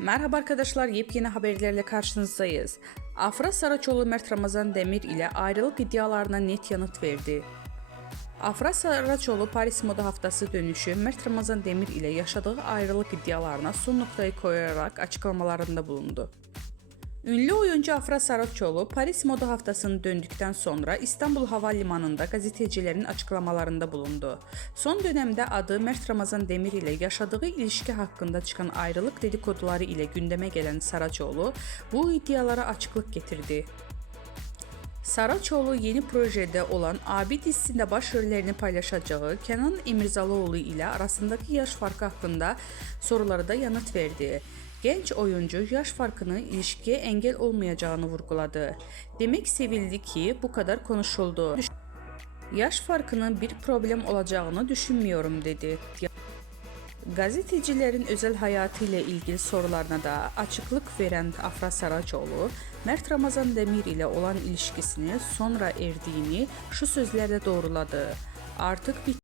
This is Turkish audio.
Merhaba arkadaşlar, yepyeni haberlerle karşınızdayız. Afra Saraçoğlu Mert Ramazan Demir ile ayrılık iddialarına net yanıt verdi. Afra Saraçoğlu Paris Moda Haftası dönüşü Mert Ramazan Demir ile yaşadığı ayrılık iddialarına son noktayı koyarak açıklamalarında bulundu. Ünlü oyuncu Afra Saraçoğlu Paris Moda Haftası'nı döndükten sonra İstanbul Havalimanı'nda gazetecilerin açıklamalarında bulundu. Son dönemde adı Mert Ramazan Demir ile yaşadığı ilişki hakkında çıkan ayrılık dedikoduları ile gündeme gelen Saraçoğlu bu iddialara açıklık getirdi. Saraçoğlu yeni projede olan Abi dizisinde başrollerini paylaşacağı Kenan İmirzalıoğlu ile arasındaki yaş farkı hakkında sorulara da yanıt verdi. Genç oyuncu yaş farkının ilişkiye engel olmayacağını vurguladı. Demek sevildi ki bu kadar konuşuldu. Yaş farkının bir problem olacağını düşünmüyorum dedi. Gazetecilerin özel hayatı ile ilgili sorularına da açıklık veren Afra Saraçoğlu, Mert Ramazan Demir ile olan ilişkisini sonra erdiğini şu sözlerle doğruladı. Artık